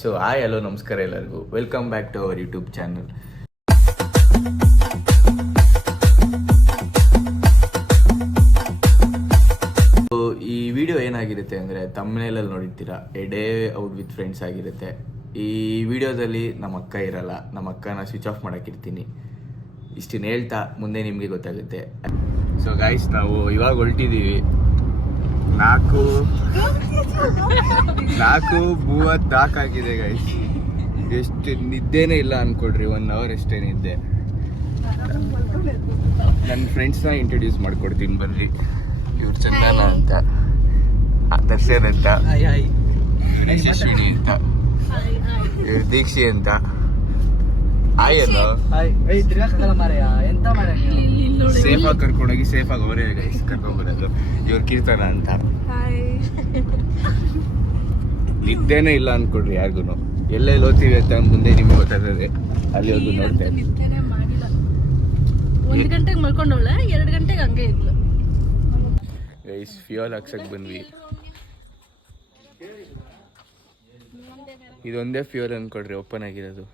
So hi hello ನಮಸ್ಕಾರ ಎಲ್ಲರಿಗೂ, welcome back to our YouTube channel. ಈ ವಿಡಿಯೋ ಏನಾಗಿರುತ್ತೆ ಅಂದರೆ ತಮ್ಮನೇಲಲ್ಲಿ ನೋಡಿರ್ತೀರಾ, a day out with friends ಆಗಿರುತ್ತೆ. ಈ ವಿಡಿಯೋದಲ್ಲಿ ನಮ್ಮ ಅಕ್ಕ ಇರಲ್ಲ, ನಮ್ಮ ಅಕ್ಕನ ಸ್ವಿಚ್ ಆಫ್ ಮಾಡೋಕ್ಕಿರ್ತೀನಿ. ಇಷ್ಟನ್ನು ಹೇಳ್ತಾ ಮುಂದೆ ನಿಮಗೆ ಗೊತ್ತಾಗುತ್ತೆ. ಸೊ ಗೈಸ್, ನಾವು ಇವಾಗ ಹೊರಟಿದ್ದೀವಿ. 4:34 ಆಗಿದೆ ಗೈಸ್. ಎಷ್ಟು ನಿದ್ದೆನೇ ಇಲ್ಲ ಅನ್ಕೊಡ್ರಿ, 1 ಅವರ್ ಅಷ್ಟೇ ನಿದ್ದೆ. ನನ್ನ ಫ್ರೆಂಡ್ಸ್ನ ಇಂಟ್ರೊಡ್ಯೂಸ್ ಮಾಡ್ಕೊಡ್ತೀನಿ ಬರ್ರಿ. ಇವ್ರು ಚಂದನ ಅಂತ, ದರ್ಶನ್ ಅಂತ, ಯಶಸ್ವಿನಿ ಅಂತ, ಇವ್ರು ದೀಕ್ಷಿ ಅಂತ. ಸೇಫಾಗಿ ಕರ್ಕೊಂಡೋಗಿ ಸೇಫಾಗಿ ಅವರೇ ಗೈಸ್ ಕರ್ಕೊಂಡ್ಬರೋದು. ಇವ್ರು ಕೀರ್ತನ ಅಂತ. ನಿದ್ದೆನೇ ಇಲ್ಲ ಅನ್ಕೊಡ್ರಿ ಯಾರಿಗೂ. ಎಲ್ಲೆಲ್ಲಿ ಓದ್ತೀವಿ ಅಂತ ಮುಂದೆ ನಿಮ್ಗೆ ಗೊತ್ತಾಗ್ತದೆ. ಅಲ್ಲಿವರೆಗೂ ನೋಡ್ತೇವೆ. 1 ಗಂಟೆಗೆ ಮಲ್ಕೊಂಡವಳೆ, 2 ಗಂಟೆಗೆ ಹಂಗೆ ಇದ್ಲು. ಗೈಸ್ ಫ್ಯೂಯಲ್ ಹಾಕ್ಸಕ್ ಬಂದ್ವಿ. ಇದೊಂದೇ ಫ್ಯೂಯಲ್ ಅನ್ಕೊಡ್ರಿ ಓಪನ್ ಆಗಿರೋದು.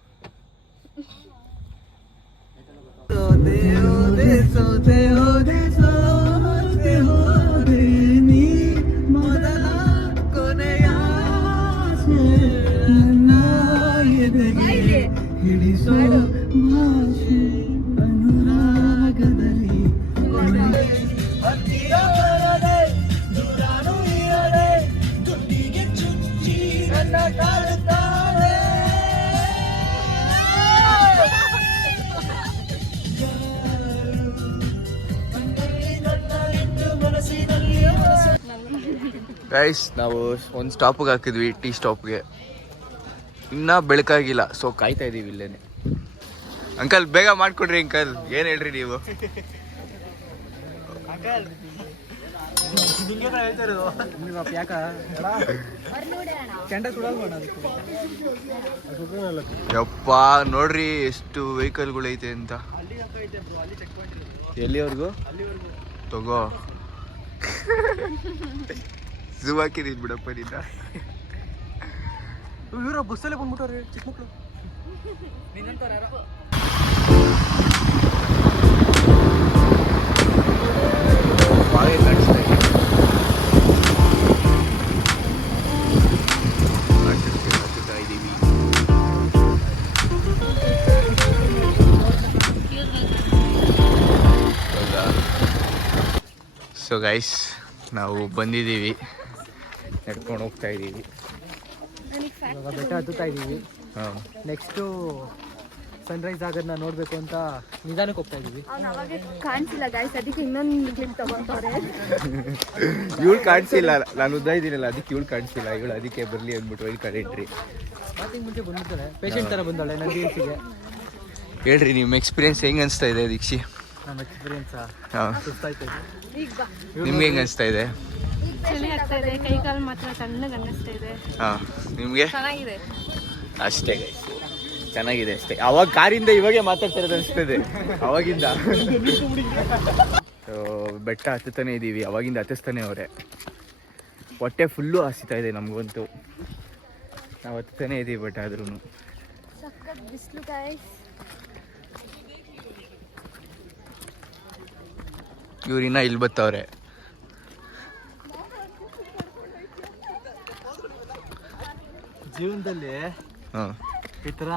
ಗೈಸ್, ನಾವು ಒಂದು ಸ್ಟಾಪಿಗೆ ಹಾಕಿದ್ವಿ, ಟೀ ಸ್ಟಾಪ್ಗೆ. ಇನ್ನೂ ಬೆಳಕಾಗಿಲ್ಲ, ಸೊ ಕಾಯ್ತಾ ಇದೀವಿ ಇಲ್ಲೇನೆ. ಅಂಕಲ್ ಬೇಗ ಮಾಡ್ಕೊಡ್ರಿ ಅಂಕಲ್. ಏನು ಹೇಳ್ರಿ ನೀವು? ಯಪ್ಪ ನೋಡ್ರಿ ಎಷ್ಟು ವೆಹಿಕಲ್ಗಳೈತೆ ಅಂತ. ಎಲ್ಲಿವರೆಗೂ ತಗೋ ಝೂ ಹಾಕಿದೀನಿ ಬಿಡಪ್ಪ ನಿನ್ನ. ಇವ್ರ ಬಸ್ಸಲ್ಲೇ ಬಂದ್ಬಿಟ್ಟವ್ರಿ ಚಿಕ್ಕ ಮಕ್ಕಳು. ಸೊ ಗೈಸ್, ನಾವು ಬಂದಿದ್ದೀವಿ, ನಡ್ಕೊಂಡು ಹೋಗ್ತಾ ಇದ್ದೀವಿ. ಬೆಟ್ಟ ಹತ್ತುತ್ತಾ ಇದ್ದೀವಿ. ನೆಕ್ಸ್ಟು ಸನ್ರೈಸ್ ಆಗೋದನ್ನ ನೋಡಬೇಕು ಅಂತ ನಿಧಾನಕ್ಕೆ ಹೋಗ್ತಾ ಇದ್ದೀವಿ. ಕಾಣಿಸಿಲ್ಲ ಗೈಸ್, ಅದಕ್ಕೆ ಇನ್ನೊಂದು ಕ್ಲಿಪ್ ತಗೊಂತವ್ರೆ. ಇವಳು ಕಾಣಿಸಿಲ್ಲ, ನಾನು ಉದ್ದ ಇದ್ದೀನಲ್ಲ, ಅದಕ್ಕೆ ಇವಳು ಕಾಣಿಸಿಲ್ಲ. ಇವಳು ಅದಕ್ಕೆ ಬರಲಿ ಅಂದ್ಬಿಟ್ಟು ಒಯ್ದು ಕರೀಟ್ರಿ. ಮಾತಿಗೆ ಮುಂಚೆ ಬಂದ್ಬಿಡ್ತಾಳೆ, ಪೇಷಂಟ್ ಥರ ಬಂದಾಳೆ ನಂದಿ ಹಿಲ್ಸಿಗೆ. ಹೇಳ್ರಿ ನಿಮ್ಮ ಎಕ್ಸ್ಪೀರಿಯನ್ಸ್ ಹೆಂಗೆ ಅನಿಸ್ತಾ ಇದೆ ದೀಕ್ಷಿ? ನಮ್ಮ ಎಕ್ಸ್ಪೀರಿಯನ್ಸಾ ಸುಸ್ತಾಯ್ತು. ನಿಮ್ಗೆ ಹೆಂಗೆ ಅನಿಸ್ತಾ ಇದೆ? ಚಳಿ ಆಗ್ತಾ ಇದೆ, ಕೈ ಕಾಲು ಮಾತ್ರ ತಣ್ಣಗೆ ಅನ್ನಿಸ್ತಾ ಇದೆ. ಹಾಂ, ನಿಮಗೆ? ಚೆನ್ನಾಗಿದೆ ಅಷ್ಟೇ ಗೈಸ್, ಚೆನ್ನಾಗಿದೆ ಅಷ್ಟೇ. ಅವಾಗ ಕಾರಿಂದ ಇವಾಗೆ ಮಾತಾಡ್ತಾ ಇರೋದು ಅನಿಸ್ತದೆ ಅವಾಗಿಂದ. ಬೆಟ್ಟ ಹತ್ತುತ್ತಾನೆ ಇದ್ದೀವಿ, ಅವಾಗಿಂದ ಹತ್ತಿಸ್ತಾನೆ ಅವರೇ. ಹೊಟ್ಟೆ ಫುಲ್ಲು ಹಸಿತಾ ಇದೆ ನಮಗಂತೂ. ನಾವು ಹತ್ತುತ್ತಾನೆ ಇದ್ದೀವಿ, ಬಟ್ ಆದ್ರೂ ಸಖತ್ ಬಿಸಿಲು ಗೈಸ್. ಇವ್ರಿನ್ನ ಇಲ್ಲಿ ಬತ್ತವ್ರೆ. ಜೀವನದಲ್ಲಿ ಈ ಥರ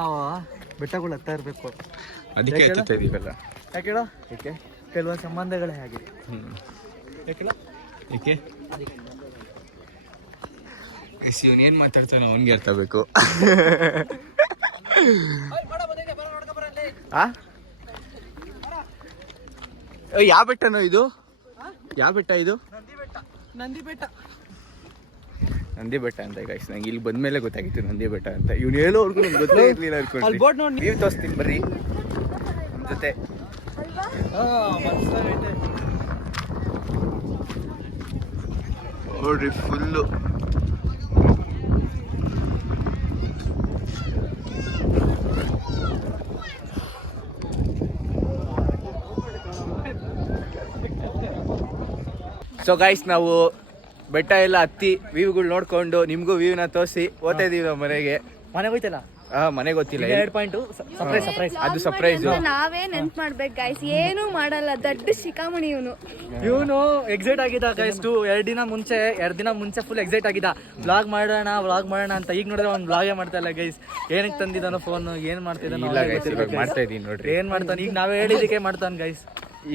ಬೆಟ್ಟಗಳು ಹತ್ತಾ ಇರಬೇಕು. ಅದಕ್ಕೆ ಹತ್ತುತ್ತಾ ಇದೀವಲ್ಲ. ಯಾಕೆ ಹೇಳೋ? ಏಕೆ ಕೆಲವೊಂದು ಸಂಬಂಧಗಳೇ ಹಾಗೆ. ಯಾಕೆ ಏಕೆ ಇವನು ಏನು ಮಾತಾಡ್ತಾನೆ ಅವನಿಗೆ ಅರ್ಥ ಬೇಕು. ಯಾವ ಬೆಟ್ಟನೋ ಇದು? ಯಾವ ಬೆಟ್ಟ ಇದು? ನಂದಿ ಬೆಟ್ಟ ಅಂತ ಗೈಸ್. ನಂಗೆ ಇಲ್ಲಿ ಬಂದ್ಮೇಲೆ ಗೊತ್ತಾಗಿತ್ತು ನಂದಿ ಬೆಟ್ಟ ಅಂತ. ಇವ್ನು ಹೇಳೋವರೆಗೂ ನಂಗೆ ಗೊತ್ತೇ ಇರಲಿಲ್ಲ ಅನ್ಕೊಂಡು. ನೀವು ತೋರಿಸ್ತೀನಿ ಬರ್ರಿ ನಮ್ಮ ಜೊತೆ. ನೋಡ್ರಿ ಫುಲ್ಲು ಸೊ ಗೈಸ್ ನಾವು ಬೆಟ್ಟ ಎಲ್ಲ ಹತ್ತಿ ವ್ಯೂಗಳು ನೋಡ್ಕೊಂಡು ನಿಮಗೂ ವ್ಯೂನ ತೋರಿಸಿ ಓದ್ತಾ ಇದೀವಿ ನಾವು ಮನೆಗೆ. ಮನೆ ಹೋಯ್ತಲ್ಲ ಮನೆ ಗೊತ್ತಿಲ್ಲ 2 ಪಾಯಿಂಟ್ ಸರ್ಪ್ರೈಸ್ ಅದು ಸರ್ಪ್ರೈಸ್. ನಾವೇ ನೆನ್ಪ್ ಮಾಡ್ಬೇಕು ಗೈಸ್, ಏನು ಮಾಡಲ್ಲ, ದೊಡ್ಡ ಶಿಖಾಮಣಿ ಇವನು ಎಕ್ಸೈಟ್ ಆಗಿದ್ದ ಗೈಸ್. 2 ದಿನ ಮುಂಚೆ ಫುಲ್ ಎಕ್ಸೈಟ್ ಆಗಿದ್ದ. ವ್ಲಾಗ್ ಮಾಡೋಣ ಅಂತ. ಈಗ ನೋಡಿದ್ರೆ ಅವ್ನು ವ್ಲಾಗೇ ಮಾಡ್ತಾ ಇಲ್ಲ ಗೈಸ್. ಏನಕ್ಕೆ ತಂದಿದ್ದಾನೋ ಫೋನ್, ಏನ್ ಮಾಡ್ತಿದ್ದಾನೋ ಇಲ್ಲ ಗೈಸ್, ಇವಾಗ ಮಾಡ್ತಾ ಇದೀನಿ ನೋಡ್ರಿ. ಏನ್ ಮಾಡ್ತಾನೆ ಈಗ, ನಾವೇ ಹೇಳಿದಕ್ಕೆ ಮಾಡ್ತಾನೆ ಗೈಸ್.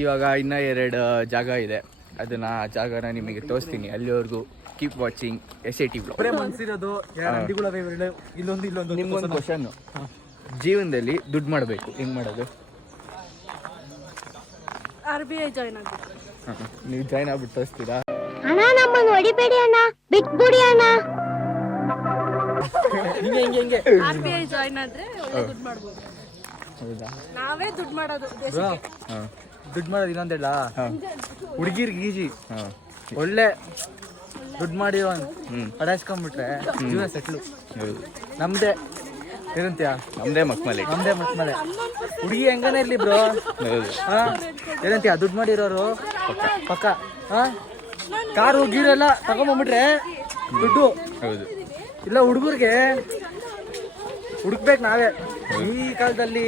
ಇವಾಗ ಇನ್ನ 2 ಜಾಗ ಇದೆ, ಅದನ್ನ ಆ ಜಾಗನ ನಿಮಗೆ ತೋರಿಸ್ತೀನಿ. ಅಲ್ಲಿವರೆಗೂ ಕೀಪ್ ವಾಚಿಂಗ್ SAT ಬ್ಲಾಗ್. ಮನ್ಸಿರೋದು ಇಲ್ಲೊಂದು ನಿಮ್ಗೊಂದು ಕ್ವಶನ್, ಜೀವನದಲ್ಲಿ ದುಡ್ಡು ಮಾಡಬೇಕು, ಹೆಂಗ್ ಮಾಡೋದು? RBI ಜಾಯ್ನ್ ಆಗ್ಬೇಕು. ನೀವು ಜಾಯ್ನ್ ಆಗ್ಬಿಟ್ಟು ತೋರಿಸ್ತೀರಾ? ಅಣ್ಣ ನಮ್ಮನ್ನು ಹೊಡಿಬೇಡಿ ಅಣ್ಣ, ಬಿಟ್ಬಿಡಿ ಅಣ್ಣ. ಹಿಂಗೆ RBI ಜಾಯ್ನ್ ಆದ್ರೆ ಒಳ್ಳೆ ದುಡ್ಡು ಮಾಡ್ಬೋದು. ಹೌದಾ? ನಾವೇ ದುಡ್ಡು ಮಾಡೋದು ದೇಶಕ್ಕೆ. ದುಡ್ಡು ಮಾಡೋದು ಇನ್ನೊಂದಿಲ್ಲ, ಹುಡುಗಿರ್ಗೆ ಈಜಿ. ಹಾಂ, ಒಳ್ಳೆ ದುಡ್ಡು ಮಾಡಿರೋ ಅಡಾಯಿಸ್ಕೊಂಡ್ಬಿಟ್ರೆ ಜೀವನ ಸೆಟ್ಲು. ಹೌದು, ನಮ್ದೇ ಏನಂತೀಯ, ನಮ್ದೇ ಮಕ್ಮಲೆ. ನಮ್ದೇ ಮಕ್ಕಳೇ. ಹುಡುಗಿ ಹೆಂಗನೇ ಇರ್ಲಿ ಬ್ರೋ, ಹೌದು, ಏನಂತೀಯ, ದುಡ್ಡು ಮಾಡಿರೋರು ಪಕ್ಕ. ಕಾರು ಗೀರು ಎಲ್ಲ ತಗೊಂಬಂದ್ಬಿಟ್ರೆ ದುಡ್ಡು ಹೌದು. ಇಲ್ಲ ಹುಡುಗರಿಗೆ ಹುಡುಕ್ಬೇಕು ನಾವೇ ಈ ಕಾಲದಲ್ಲಿ.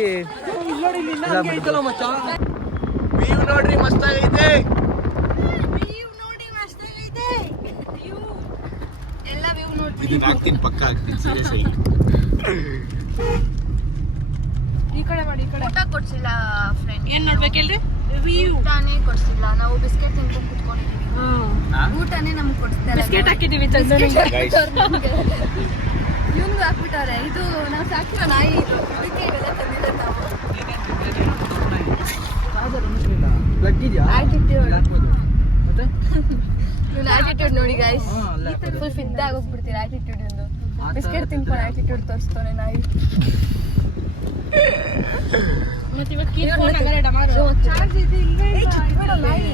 ವ್ಯೂ ನೋಡ್ರಿ, ಮಸ್ತಾಗೈತೆ. ಎಲ್ಲ ವ್ಯೂ ನೋಡಿ. ಇದನ್ನ ಹಾಕ್ತೀನಿ, ಪಕ್ಕ ಹಾಕ್ತೀನಿ, ಸೀರಿಯಸ್ ಆಗಿ. ಈ ಕಡೆ ಮಾಡಿ, ಈ ಕಡೆ. ಊಟ ಕೊಡ್ಸಿಲ್ಲ ಫ್ರೆಂಡ್. ಏನ್ ನೋಡ್ಬೇಕು ಹೇಳ್ರಿ? ಊಟನೇ ಕೊಡ್ಸಿಲ್ಲ, ನಾವು ಬಿಸ್ಕೆಟ್ ತಿನ್ಕೊಂಡು ಕುತ್ಕೊಂಡಿದೀವಿ. ಊಟನೇ ನಮ್ಗೆ ಕೊಡ್ತಾರೆ. ಬಿಸ್ಕೆಟ್ ಹಾಕಿದೀವಿ ಚಂದನಿಗೆ. Guys, ಇವ್ನಿಗೂ ಹಾಕ್ಬಿಟ್ಟಾರೆ. ಇದು ನಾವು ಸಾಕಿರೋ ನಾಯಿ ಇದು. ಇದಕ್ಕೆ ಇವೆಲ್ಲ ತಂದಿದ್ದಾರೆ ನಾವು. ಇವ್ನ ಆಟಿಟ್ಯೂಡ್ ನೋಡಿ ಗೈಸ್, ಫುಲ್ ಫಿದ್ದ ಆಗೋಗ್ಬಿಡ್ತೀರ ಆಟಿಟ್ಯೂಡ್ ಒಂದು. ಬಿಸ್ಕೆಟ್ ತಿನ್ಕೊಂಡು ಆಟಿಟ್ಯೂಡ್ ತೋರಿಸ್ತಾನೆ ನಾಯಿ. ಮತ್ತೆ ಇವಾಗ ಕೀರ್ ಫೋನ್ ಹಂಗಾರೆ ಡಮಾರು. ಚಾರ್ಜ್ ಇದೆ ಇಲ್ವೇ ಇಲ್ಲ. ನಾಯಿ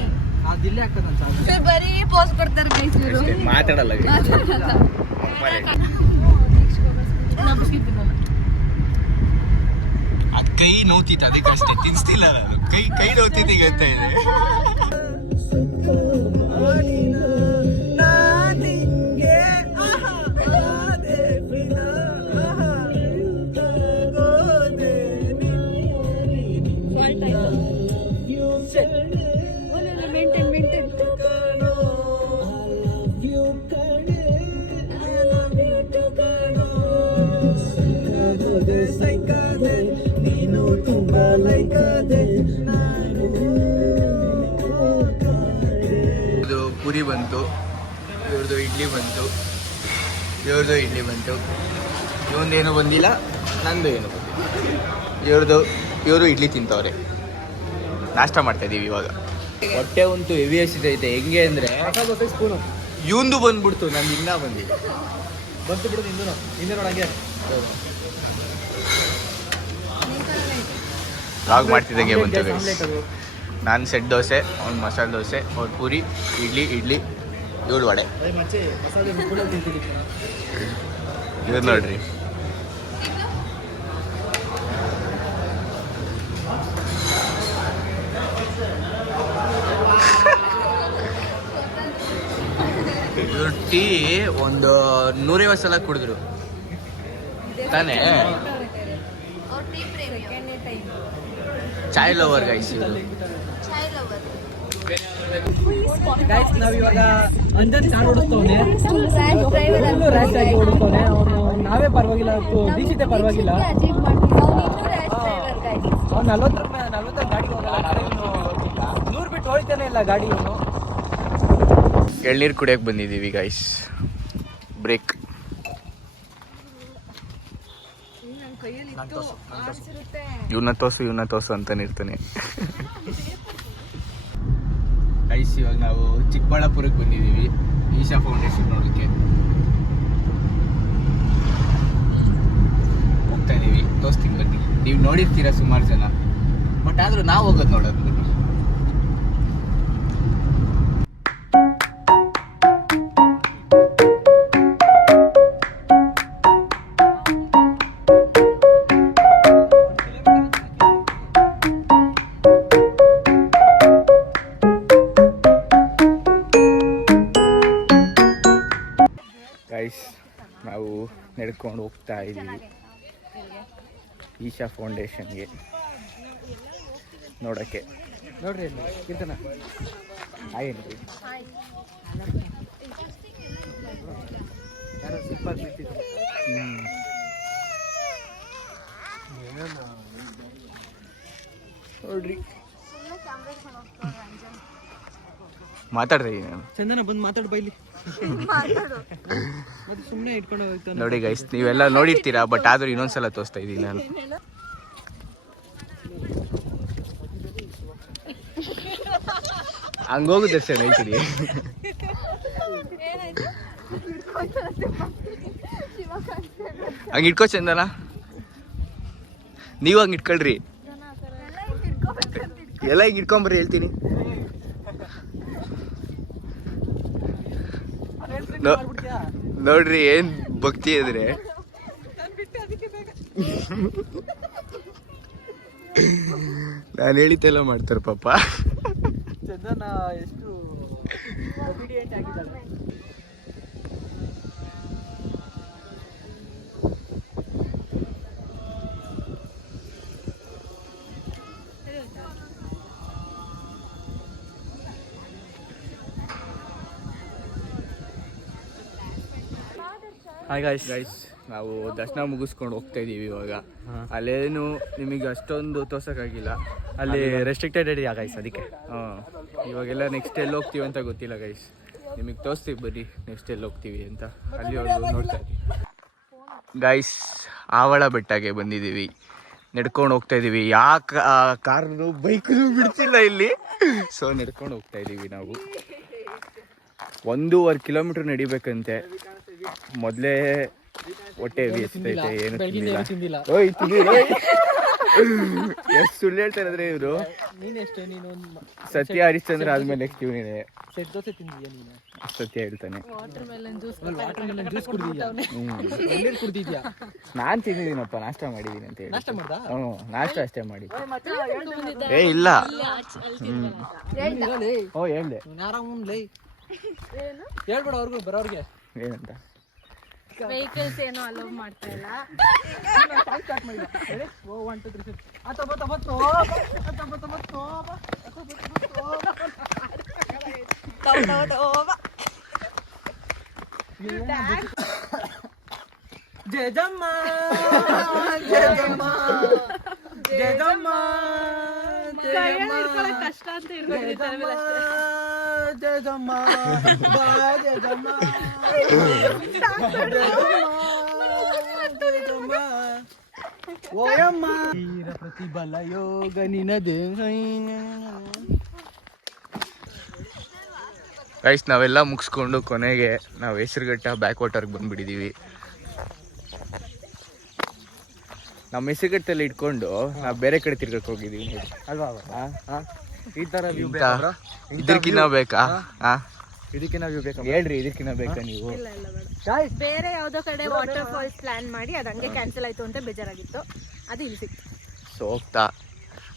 ಅದಿಲ್ಲೇ ಹಾಕದ ಇವ್ರು ಬರೀ ಪೋಸ್ ಕೊಡ್ತಾರೆ ಗೈಸ್ ಇವರು. ಅಷ್ಟೇ, ಮಾತಾಡಲ್ಲ guys. ಮಕ್ಮಲೆ. ನಾವು ಬಿಸ್ಕೆಟ್ ತಿನ್ನೋಣ. ಆ ಕೈ ನೋವ್ತಿತ್ತು, ಅದಕ್ಕೆ ಅಷ್ಟೇ ತಿನ್ಸ್ತಿಲ್ಲ ನಾನು. ಕೈ ನೋವ್ತಿತ್ತು, ಈಗ ಅಂತ ಇದೆ. ಇದು ಪೂರಿ ಬಂತು, ಇವ್ರದ್ದು ಇಡ್ಲಿ ಬಂತು, ಇವ್ರದ್ದು ಇಡ್ಲಿ ಬಂತು. ಇವೊಂದೇನು ಬಂದಿಲ್ಲ, ನಂದು ಏನು ಬಂದಿಲ್ಲ. ಇವರು ಇಡ್ಲಿ ತಿಂತವ್ರೆ. ನಾಷ್ಟ ಮಾಡ್ತಾ ಇದೀವಿ ಇವಾಗ. ಹೊಟ್ಟೆ ಅಂತೂ ಹೆವಿ ಹಸಿದೈತೆ. ಹೆಂಗೆ ಅಂದರೆ ಸ್ಪೂನು ಇವಂದು ಬಂದ್ಬಿಡ್ತು, ನಂದು ಇನ್ನೂ ಬಂದಿಲ್ಲ. ಬಂತು ಬಿಡು ನಿಂದು. ಹಿಂದೆ ನೋಡಂಗೆ ಲಾಗ್ ಮಾಡ್ತಿದ್ದಂಗೆ ಬಂತು guys. ನಾನು ಸೆಟ್ ದೋಸೆ, ಅವ್ನು ಮಸಾಲೆ ದೋಸೆ, ಅವ್ರು ಪೂರಿ, ಇಡ್ಲಿ, ಇವಳು ವಡೆ. ಮಚ್ಚೆ ಮಸಾಲೆ ತಿಂತೀನಿ. ಇವ್ರು ನೋಡ್ರಿ, ಇವ್ರು ಟೀ ಒಂದು 150 ಸಲ ಕುಡಿದ್ರು ತಾನೇ. ಅವ್ರು ಟೀ ಪ್ರೇಮಿ, ಚಾಯ್ ಲವರ್ ಗೈಸ್ ಇವರು. ಚಾಯ್ ಲವರ್. ಗೈಸ್ ನಾವಿವಾಗ ಅಂಜನ್ ಕಾರ್ ಓಡಿಸ್ತವನೆ, ರ್ಯಾಶ್ ಆಗಿ ಡ್ರೈವರ್ ಓಡಿಸ್ತವನೆ ಅವನು. ನಾವೇ ಪರವಾಗಿಲ್ಲ, ದೀಕ್ಷಿತೆ ಪರವಾಗಿಲ್ಲ. ಅಚೀವ್ ಮಾಡ್ತೀವಿ. ಅವನಿನ್ನೂ ರ್ಯಾಶ್ ಡ್ರೈವರ್ ಗೈಸ್. ಅವ್ನು 40 ಗಾಡಿ ಹೋಗಲ್ಲ, 100 ಬಿಟ್ಟು ಹೋಗ್ತಾನೆ ಇಲ್ಲ ಗಾಡಿ ಇವನು. ಎಳ್ನೀರು ಕುಡಿಯೋಕೆ ಬಂದಿದ್ದೀವಿ ಗೈಸ್. ಬ್ರೇಕ್. ಇವನ್ನ ತೋಸು ಅಂತಾನೆ ಇರ್ತಾನೆ ಗೈಸ್. ಇವಾಗ ನಾವು ಚಿಕ್ಕಬಳ್ಳಾಪುರಕ್ಕೆ ಬಂದಿದ್ದೀವಿ, ಈಶಾ ಫೌಂಡೇಶನ್ ನೋಡೋಕ್ಕೆ ಹೋಗ್ತಾ ಇದೀವಿ. ತೋರಿಸ್ತೀನಿ ಬನ್ನಿ. ನೀವು ನೋಡಿರ್ತೀರ ಸುಮಾರು ಜನ, ಬಟ್ ಆದ್ರೂ ನಾವು ಹೋಗೋದು ನೋಡೋದು. ನಡ್ಕೊಂಡು ಹೋಗ್ತಾ ಇದ್ದೀವಿ ಈಶಾ ಫೌಂಡೇಶನ್ಗೆ ನೋಡೋಕ್ಕೆ. ನೋಡ್ರಿ ಕೀರ್ತನ ಆಯ್ತು ಯಾರೋ ಸಿಂಪಲ್ ಬಿಟ್ಟಿದ್ರು. ನೋಡ್ರಿ ಮಾತಾಡ್ರಿ ನಾನು ಚಂದನ ಬಂದು ಮಾತಾಡು ಬೈಲಿ ಮತ್ತೆ ಸುಮ್ಮನೆ ಇಟ್ಕೊಂಡು ಹೋಗ್ತಾನೆ. ನೋಡಿ ಗೈಸ್, ನೀವೆಲ್ಲ ನೋಡಿರ್ತೀರಾ, ಬಟ್ ಆದ್ರೂ ಇನ್ನೊಂದ್ಸಲ ತೋರಿಸ್ತಾ ಇದ್ದೀನಿ ನಾನು. ಹಂಗೋಗು ದರ್ಶನ್ ಹೇಳ್ತೀನಿ. ಹಂಗೆ ಇಟ್ಕೋ ಚಂದನ, ನೀವು ಹಂಗೆ ಇಟ್ಕೊಳ್ರಿ, ಎಲ್ಲ ಹಿಂಗೆ ಇಟ್ಕೊಂಬರ್ರಿ ಹೇಳ್ತೀನಿ. ನೋಡ್ರಿ ಏನ್ ಭಕ್ತಿ ಇದ್ರೆ ನಾನು ಹೇಳಿದ್ದೆಲ್ಲ ಮಾಡ್ತಾರೆ ಪಾಪ. ಚಂದನ ಎಷ್ಟು ಒಬಿಡಿಯೆಂಟ್ ಆಗಿದ್ದಾಳೆ. ಹಾಯ್ ಗೈಸ್, ನಾವು ದರ್ಶನ ಮುಗಿಸ್ಕೊಂಡು ಹೋಗ್ತಾ ಇದೀವಿ ಇವಾಗ. ಅಲ್ಲೇನು ನಿಮಗೆ ಅಷ್ಟೊಂದು ತೋರ್ಸೋಕ್ಕಾಗಿಲ್ಲ, ಅಲ್ಲಿ ರೆಸ್ಟ್ರಿಕ್ಟೆಡ್ ಏರಿಯಾ ಗೈಸ್, ಅದಕ್ಕೆ. ಇವಾಗೆಲ್ಲ ನೆಕ್ಸ್ಟ್ ಎಲ್ಲಿ ಹೋಗ್ತೀವಿ ಅಂತ ಗೊತ್ತಿಲ್ಲ ಗೈಸ್, ನಿಮಗೆ ತೋರಿಸ್ತೀವಿ ಬರ್ರಿ ನೆಕ್ಸ್ಟ್ ಎಲ್ಲಿ ಹೋಗ್ತೀವಿ ಅಂತ. ಅಲ್ಲಿವರೆಗೂ ನೋಡ್ತಾ ಇದ್ದೀವಿ ಗೈಸ್. ಆವಳ ಬೆಟ್ಟಗೆ ಬಂದಿದ್ದೀವಿ, ನಡ್ಕೊಂಡು ಹೋಗ್ತಾ ಇದ್ದೀವಿ. ಯಾಕೆ ಕಾರು ಬೈಕು ಬಿಡ್ತಿಲ್ಲ ಇಲ್ಲಿ, ಸೊ ನಡ್ಕೊಂಡು ಹೋಗ್ತಾ ಇದ್ದೀವಿ ನಾವು. 1.5 ಕಿಲೋಮೀಟ್ರ್ ನಡಿಬೇಕಂತೆ. ಮೊದಲೇ ಹೊಟ್ಟೆ ಎಸ್ತೈತೆ, ಏನು ತಿಂದಿಲ್ಲ. ಓಯ್ ತಿಂದಿಲ್ಲ, ಎಷ್ಟು ಸುಳ್ಳು ಹೇಳ್ತಾ ಇರೋದ್ರೆ ಇವರು. ನೀನೆಷ್ಟೇ ನೀನು ಸತ್ಯ ಹರಿಶ್ಚಂದ್ರ ಆದ್ಮೇಲೆ ನೆಕ್ಸ್ಟ್ ಇವನೇ ಸೆಟ್ ದೋಸೆ ತಿಂದಿದ್ಯಾ ನೀನು? ಸತ್ಯ ಹೇಳ್ತಾನೆ. ವಾಟರ್ ಮೆಲನ್ ಜ್ಯೂಸ್ ಕುಡ್ದಿದ್ಯಾ? ನಾನ್ ತಿಂದಿದ್ದೀನಪ್ಪ, ನಾಷ್ಟ ಮಾಡಿದೀನಿ ಅಂತ ಹೇಳಿ. ನಾಷ್ಟ ಮಾಡ್ದಾ? ನಾಷ್ಟ ಅಷ್ಟೇ ಮಾಡಿ. ಏ ಇಲ್ಲ, ಓ ಹೇಳ್ದೆ. ಆರಾಮೇ ಹೇಳ್ಬೇಡ ಅವ್ರಿಗೂ ಬರೋರ್ಗೆ ಏನಂತ. ವೆಹಿಕಲ್ಸ್ ಏನೋ ಅಲೋ ಮಾಡ್ತಾ ಇಲ್ಲ. ಜಯಜಮ್ಮ ಜಯಜಮ್ಮ ಜಯಜಮ್ಮ ಕಷ್ಟ ಅಂತ ಇರ್ಬೋದು. ಜಯಜಮ್ಮ ಜಯಜಮ್ಮ ಓಯಮ್ಮ ವೀರ ಪ್ರತಿಬಲ ಯೋಗ ನಿನದೇ. ಗೈಸ್, ನಾವೆಲ್ಲ ಮುಗಿಸ್ಕೊಂಡು ಕೊನೆಗೆ ನಾವು ಹೆಸರುಘಟ್ಟ ಬ್ಯಾಕ್ ವಾಟರ್ಗೆ ಬಂದ್ಬಿಟ್ಟಿದ್ದೀವಿ. ನಮ್ಮ ಹೆಸರುಘಟ್ಟಲ್ಲಿ ಇಟ್ಕೊಂಡು ನಾವು ಬೇರೆ ಕಡೆ ತಿರ್ಗಕ್ಕೆ ಹೋಗಿದ್ದೀವಿ ಅಲ್ವಾ? ಈ ತರ ವ್ಯೂ ಇದಕ್ಕಿನ್ನ ಬೇಕಾ? ಇದಕ್ಕಿನ್ನ ವ್ಯೂ ಬೇಕಾ? ಹೇಳ್ರಿ, ಇದಕ್ಕಿನ್ನ ಬೇಕಾ ನೀವು? ಬೇರೆ ಯಾವ್ದೋ ಕಡೆ ವಾಟರ್ ಫಾಲ್ಸ್ ಪ್ಲಾನ್ ಮಾಡಿ ಅದು ಹಂಗೆ ಕ್ಯಾನ್ಸಲ್ ಆಯ್ತು ಅಂತ ಬೇಜಾರಾಗಿತ್ತು, ಅದು ಇಲ್ಲಿ ಸಿಕ್ತು. ಸೊ ಹೋಗ್ತಾ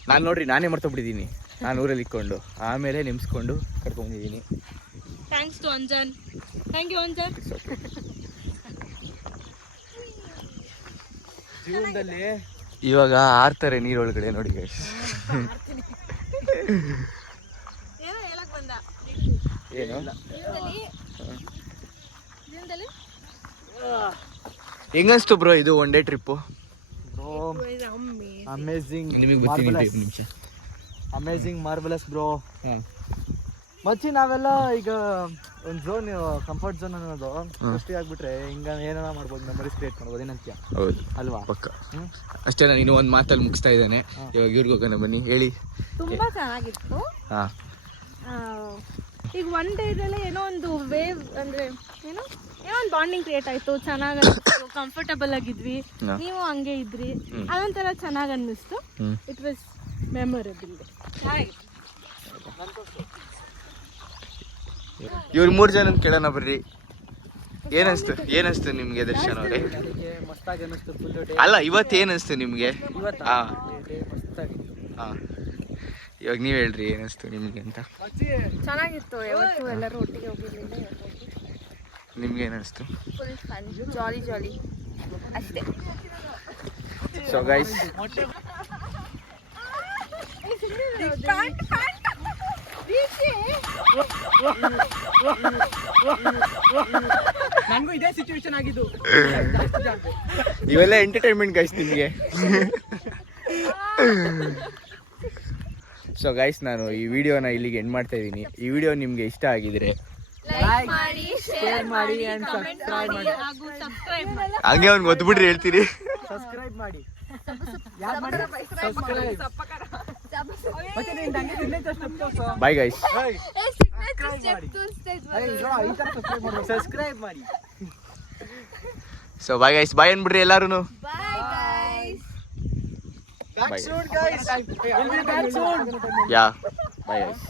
ನಾನು ನೋಡ್ರಿ, ನಾನೇ ಮರ್ತೋಗ್ಬಿಟ್ಟಿದ್ದೀನಿ. ನಾನು ಊರಲ್ಲಿ ಇಟ್ಕೊಂಡು ಆಮೇಲೆ ನೆಮ್ಸ್ಕೊಂಡು ಕರ್ಕೊಂಡ್ಬಂದಿದ್ದೀನಿ. Thanks to Anjan. Thank you Anjan. ಜೀವನದಲ್ಲಿ ಇವಾಗ ಆರ್ತಾರೆ ನೀರೊಳಗಡೆ ನೋಡಿ ಗೈಸ್. ಏನೋ ಹೇಳಕ್ ಬಂದ. ಏನು ಜೀವನದಲ್ಲಿ ಹೆಂಗನ್ಸ್ತು ಬ್ರೋ ಇದು ಒನ್ ಡೇ ಟ್ರಿಪ್ಪು? ಅಮೇಜಿಂಗ್ ನಿಮಗೆ ಬರ್ತೀನಿ ಅಮೇಜಿಂಗ್ ಮಾರ್ವೆಲಸ್ ಬ್ರೋ. ಮಚ್ಚಿ ನಾವೆಲ್ಲ ಈಗ ಒಂದು ಝೋನ್, ಕಂಫರ್ಟ್ ಝೋನ್ ಅನ್ನೋದು ಸೃಷ್ಟಿ ಆಗ್ಬಿಟ್ರೆ ಹಿಂಗ ಏನಾರ ಮಾಡ್ಬೋದು, ಮೆಮರೀಸ್ ಕ್ರಿಯೇಟ್ ಮಾಡ್ಬೋದು. ಏನಂತೀಯ? ಹೌದು ಅಲ್ವಾ? ಪಕ್ಕ. ಅಷ್ಟೇ, ನಾನು ಇನ್ನೂ ಒಂದು ಮಾತಲ್ಲಿ ಮುಗಿಸ್ತಾ ಇದ್ದಾನೆ. ಇವಾಗ ಇವ್ರಿಗೆ ಹೋಗೋಣ ಬನ್ನಿ, ಹೇಳಿ. ತುಂಬಾ ಚೆನ್ನಾಗಿತ್ತು. ಹಾ, ಈಗ ಒನ್ ಡೇದಲ್ಲೇ ಏನೋ ಒಂದು ವೇವ್ ಅಂದ್ರೆ ಏನೋ ಒಂದು ಬಾಂಡಿಂಗ್ ಕ್ರಿಯೇಟ್ ಆಯ್ತು, ಚೆನ್ನಾಗಿ ಕಂಫರ್ಟಬಲ್ ಆಗಿದ್ವಿ. ನೀವು ಹಂಗೆ ಇದ್ರಿ, ಅದೊಂಥರ ಚೆನ್ನಾಗಿ ಅನ್ನಿಸ್ತು. It was memorable. ಇವ್ರು 3 ಜನ ಕೇಳೋಣ ಬರ್ರಿ. ಏನಿಸ್ತು ನಿಮ್ಗೆ ದರ್ಶನ್ ಅವರೇ? ಮಸ್ತಾಗಿ ಅನ್ನಿಸ್ತು ಫುಲ್ ಡೇ. ಅಲ್ಲ, ಇವತ್ತು ಏನಿಸ್ತು ನಿಮ್ಗೆ? ಹಾ, ಇವಾಗ ನೀವ್ ಹೇಳ್ರಿ ಏನಿಸ್ತು ನಿಮ್ಗೆ ಅಂತ. ಚೆನ್ನಾಗಿತ್ತು. ಯಾವತ್ತು ಎಲ್ಲರೂ ಒಟ್ಟಿಗೆ ಹೋಗಿರ್ಲಿಲ್ಲ, ನಿಮ್ಗೆ ಏನಿಸ್ತು? ಫುಲ್ ಫನ್, ಜಾಲಿ ಜಾಲಿ. ಅಷ್ಟೇ. ಸೊ ಗೈಸ್ ನನಗೂ ಇದೇ ಸಿಚುವೇಶನ್ ಆಗಿದ್ದು. ಇವೆಲ್ಲ ಎಂಟರ್ಟೈನ್ಮೆಂಟ್ ಗೈಸ್ ನಿಮಗೆ. ಸೊ ಗೈಸ್ ನಾನು ಈ ವಿಡಿಯೋನ ಇಲ್ಲಿಗೆ ಎಂಡ್ ಮಾಡ್ತಾ ಇದ್ದೀನಿ. ಈ ವಿಡಿಯೋ ನಿಮಗೆ ಇಷ್ಟ ಆಗಿದ್ರೆ ಲೈಕ್ ಮಾಡಿ, ಶೇರ್ ಮಾಡಿ and subscribe ಮಾಡಿ. ಹಾಗೂ ಸಬ್ಸ್ಕ್ರೈಬ್ ಮಾಡಿ. ಹಂಗೆ ಅವ್ನಿಗೆ ಗೊತ್ತುಬಿಟ್ರಿ ಹೇಳ್ತೀರಿ. ಸಬ್ಸ್ಕ್ರೈಬ್ ಮಾಡಿ. ಸಬ್ಸ್ಕ್ರೈಬ್ ಮತ್ತೆ ನೀನು ಹಂಗೆ signature step ತೋರ್ಸು. Bye guys. ಸಬ್ಸ್ಕ್ರೈಬ್ ಮಾಡಿ. So bye guys. ಬಾಯ್ ಅನ್ಬಿಡ್ರಿ ಎಲ್ಲಾರು. Bye guys. Back soon guys. We'll be back soon. Yeah bye guys.